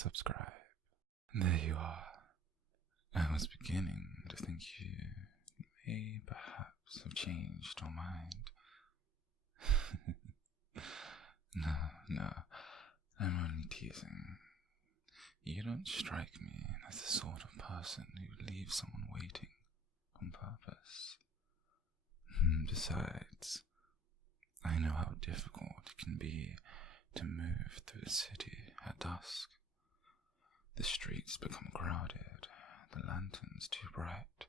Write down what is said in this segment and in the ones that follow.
subscribe. There you are. I was beginning to think you may perhaps have changed your mind. No, I'm only teasing. You don't strike me as the sort of person who leaves someone waiting on purpose. Besides, I know how difficult it can be to move through the city at dusk. The streets become crowded, the lanterns too bright,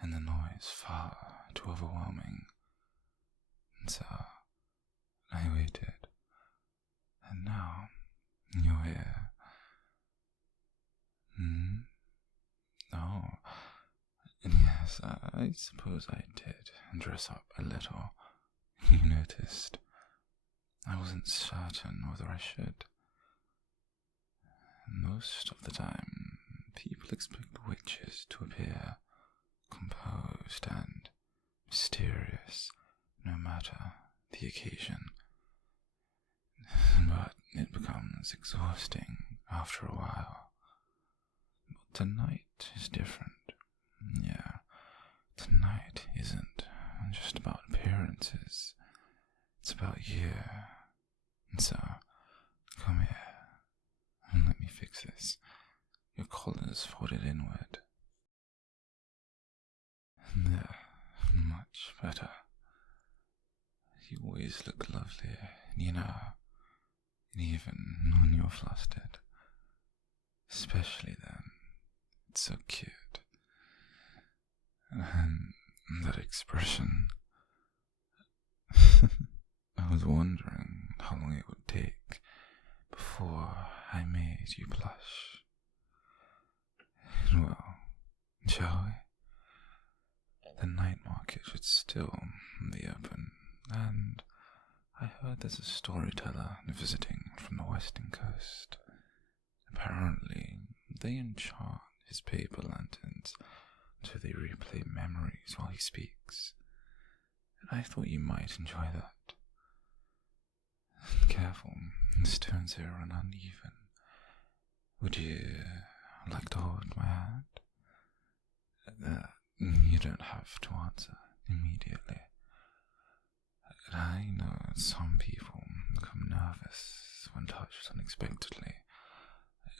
and the noise far too overwhelming. And so, I waited, and now you're here. Oh, yes, I suppose I did dress up a little. You noticed. I wasn't certain whether I should. Most of the time, people expect witches to appear composed and mysterious, no matter the occasion. But it becomes exhausting after a while. But tonight is different. Yeah, tonight isn't just about appearances. It's about you. And so, come here and let me fix this. Your collar's folded inward. There, much better. You always look lovely, even when you're flustered. Especially then. It's so cute. And that expression. I was wondering how long it would take before I made you blush. Well, shall we? The night market should still be open, and I heard there's a storyteller visiting from the western coast. Apparently, they enchant his paper lanterns until they replay memories while he speaks, and I thought you might enjoy that. Careful, the stones here are uneven. Would you like to hold my hand? You don't have to answer immediately. I know some people become nervous when touched unexpectedly,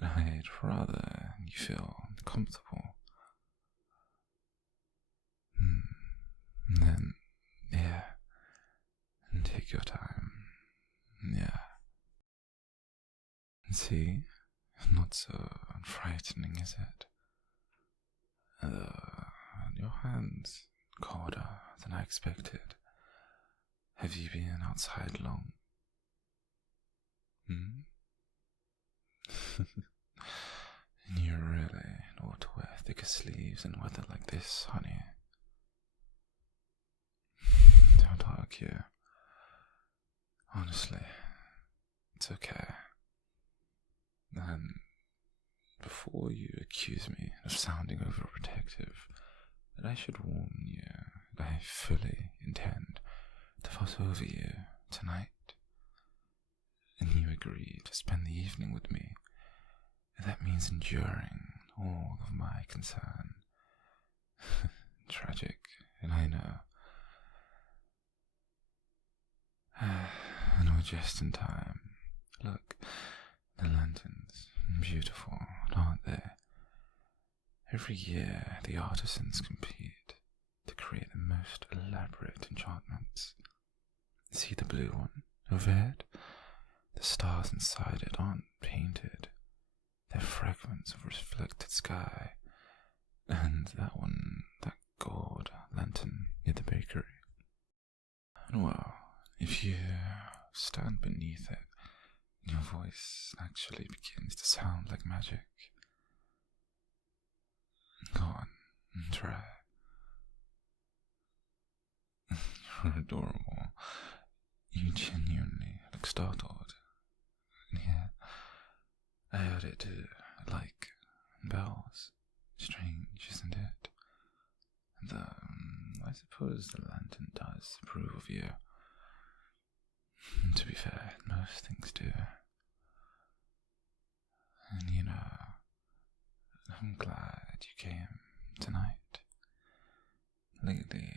and I'd rather you feel comfortable. Then, yeah, and take your time. Yeah. See? Not so frightening, is it? Your hand's colder than I expected. Have you been outside long? You really ought to wear thicker sleeves in weather like this, honey. Don't argue. Honestly, it's okay. And before you accuse me of sounding overprotective, that I should warn you that I fully intend to fuss over you tonight. And you agree to spend the evening with me. That means enduring all of my concern. Tragic, and I know. And we're just in time. Look, the lanterns, beautiful, aren't they? Every year the artisans compete to create the most elaborate enchantments. See the blue one, overhead? The stars inside it aren't painted. They're fragments of reflected sky. And that one, that gold lantern near the bakery. And well, if you stand beneath it, your voice actually begins to sound like magic. Go on, try. You're adorable. You genuinely look startled. Yeah, I heard it too, like bells. Strange, isn't it? Though, I suppose the lantern does approve of you. To be fair, most things do. And I'm glad you came tonight. Lately,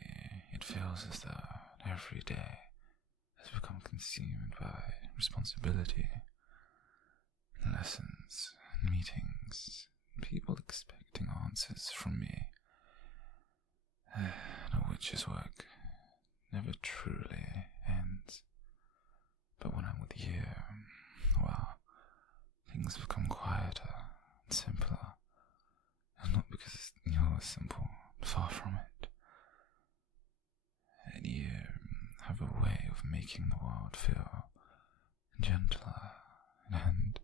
it feels as though every day has become consumed by responsibility, lessons, meetings, people expecting answers from me. The witch's work never truly ends. But when I'm with you, well, things become quieter and simpler. And not because you're simple, far from it. And you have a way of making the world feel gentler, and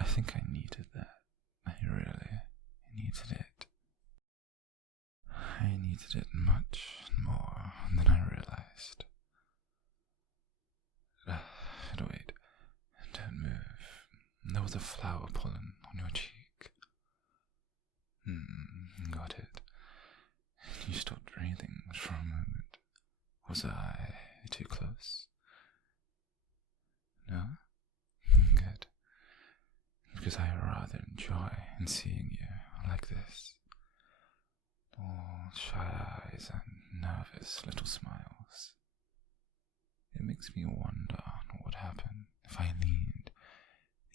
I think I needed that. I really needed it. I needed it much more than I realized. Wait, don't move. There was a flower pollen on your cheek. Got it. You stopped breathing for a moment. Was I too close? No? Good. Because I rather enjoy in seeing you like this. All shy eyes and nervous little smiles. It makes me wonder what would happen if I leaned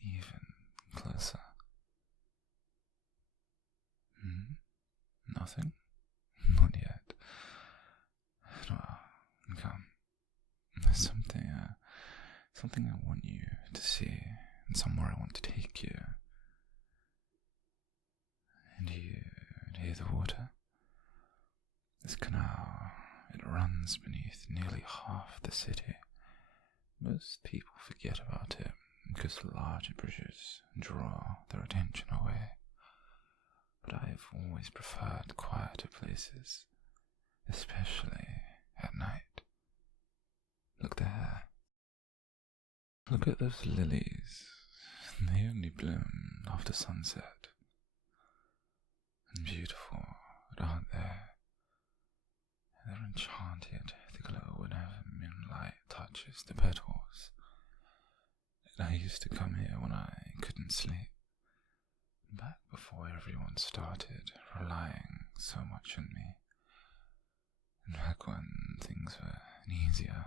even closer. Nothing? Not yet. Well, come. There's something I want you to see, and somewhere I want to take you. And you hear the water? This canal, it runs beneath nearly half the city. Most people forget about it because larger bridges draw their attention away. But I've always preferred quieter places, especially at night. Look there. Look at those lilies. They only bloom after sunset. And beautiful, aren't they? They're enchanted to glow whenever moonlight touches the petals. And I used to come here when I couldn't sleep, back before everyone started relying so much on me, and back when things were easier.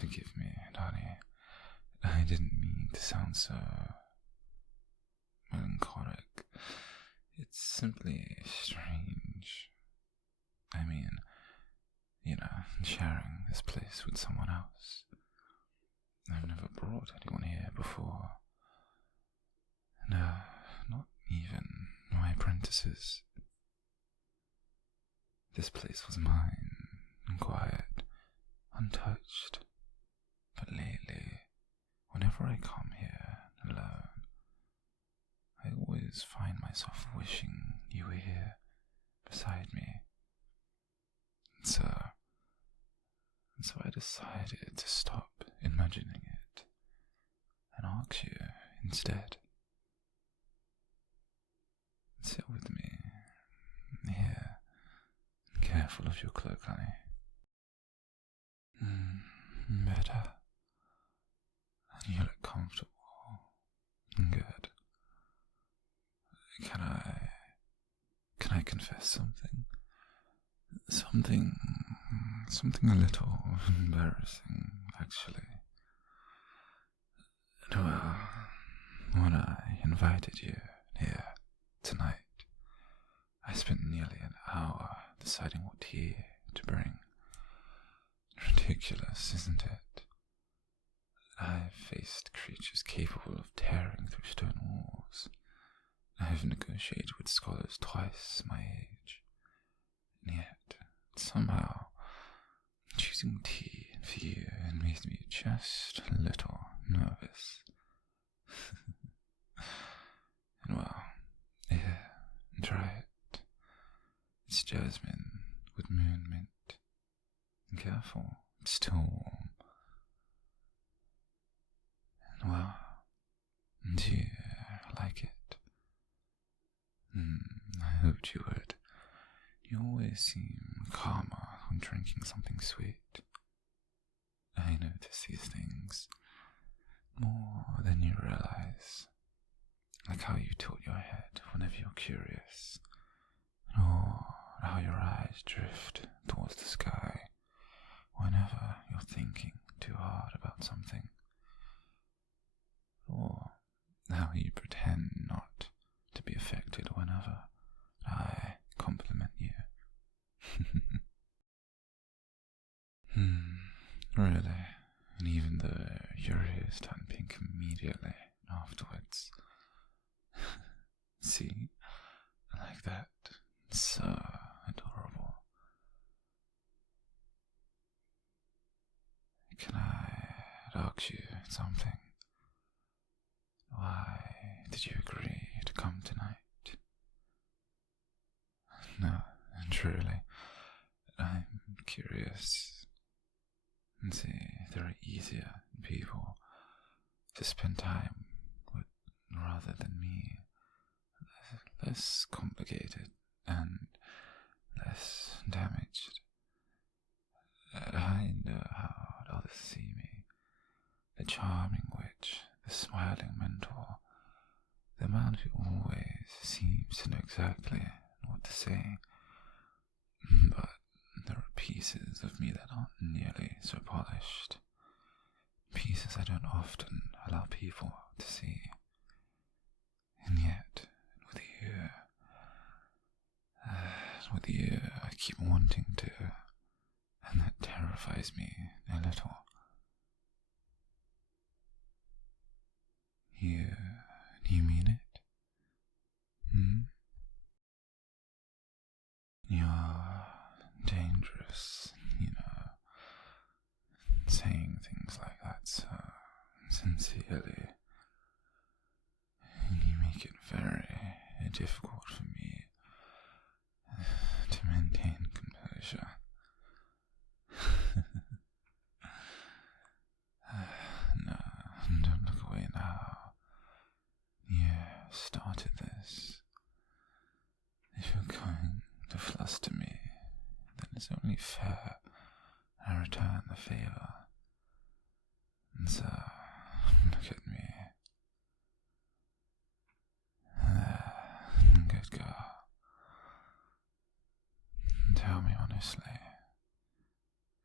Forgive me, Donnie. I didn't mean to sound so melancholic. It's simply strange. I mean, sharing this place with someone else. I've never brought anyone here before. No, not even my apprentices. This place was mine, and quiet, untouched. But lately, whenever I come here alone, I always find myself wishing you were here, beside me. So I decided to stop imagining it, and ask you instead. Sit with me, here, and careful of your cloak, honey. Better. You look comfortable. Good. Can I confess something? Something a little embarrassing, actually. Well, when I invited you here tonight, I spent nearly an hour deciding what tea to bring. Ridiculous, isn't it? I've faced creatures capable of tearing through stone walls. I've negotiated with scholars twice my age. And yet, somehow, choosing tea for you made me just a little nervous. And well, here, try it. It's jasmine with moon mint. And careful, it's still warm. And well, do you like it? I hoped you would. You always seem calmer when drinking something sweet. I notice these things more than you realize. curious. Or how your eyes drift towards the sky whenever you're thinking too hard about something. Or how you pretend not to be affected whenever I compliment you. Really, and even though your ears turn pink immediately afterwards. See? Like that. So adorable. Can I ask you something? Why did you agree to come tonight? No, truly, I'm curious. And see, there are easier people to spend time with rather than me. Less complicated and less damaged. I know how others see me. The charming witch, the smiling mentor, the man who always seems to know exactly what to say. But there are pieces of me that aren't nearly so polished. Pieces I don't often allow people to see. And yet, with you, I keep wanting to, and that terrifies me a little. You mean it? You're dangerous, saying things like that so sincerely. You make it very difficult for me to maintain composure. No, don't look away now. You started this. If you're going to fluster me, then it's only fair I return the favor. And so, look at me. Good girl. Tell me honestly,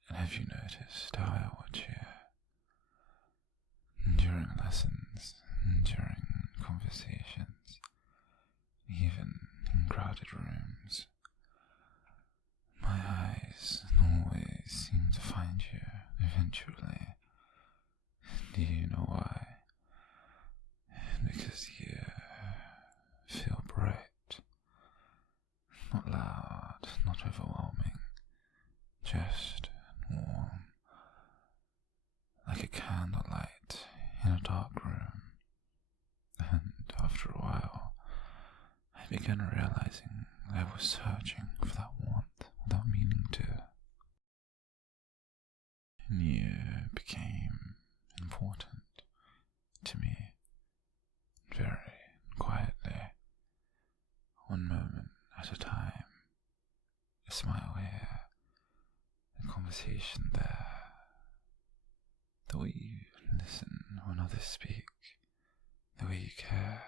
and have you noticed how I watch you? During lessons, during conversations, even in crowded rooms, my eyes always seem to find you eventually. Do you know why? Because you feel bright, not loud, not overwhelming, just warm, like a candlelight in a dark room. And after a while, I began realizing I was searching for that warmth without meaning to. And you became important to me, very quietly, one moment at a time, a smile here, a conversation there, the way you listen when others speak, the way you care,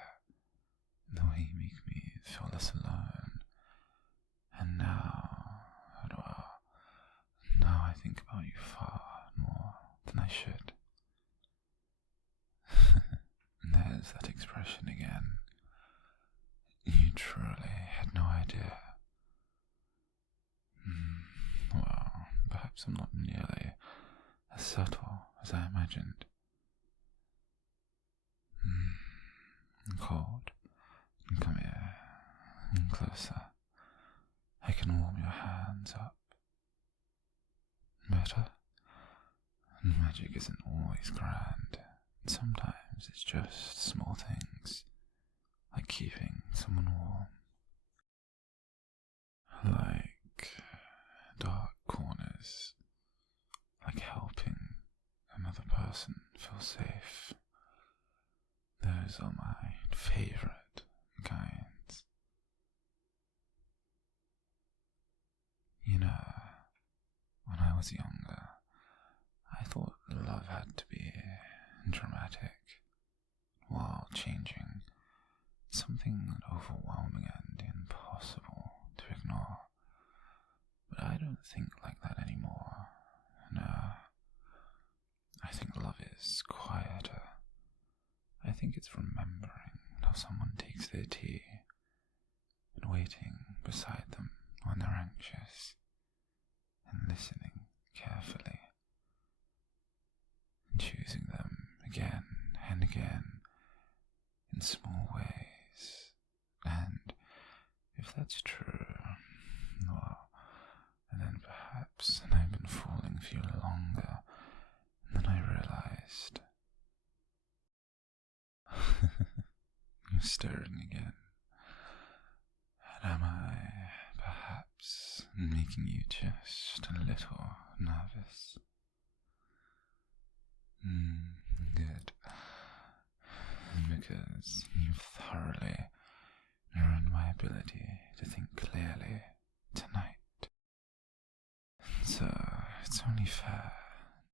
the way you make me feel less alone. And now, well, now I think about you far more than I should. And there's that expression again. You truly had no idea. Well, perhaps I'm not nearly as subtle as I imagined. Cold, come here, and closer. I can warm your hands up. Better? Magic isn't always grand. Sometimes it's just small things, like keeping someone warm. Like dark corners, like helping another person feel safe. Those are my favorite kinds. When I was younger, I thought love had to be dramatic, while changing, something overwhelming and is quieter. I think it's remembering how someone takes their tea and waiting beside them when they're anxious and listening carefully and choosing them again and again in small ways. And if that's true, well, then perhaps I've been falling for you longer than I realized. You're stirring again. And am I perhaps making you just a little nervous? Good. Because you've thoroughly ruined my ability to think clearly tonight. So it's only fair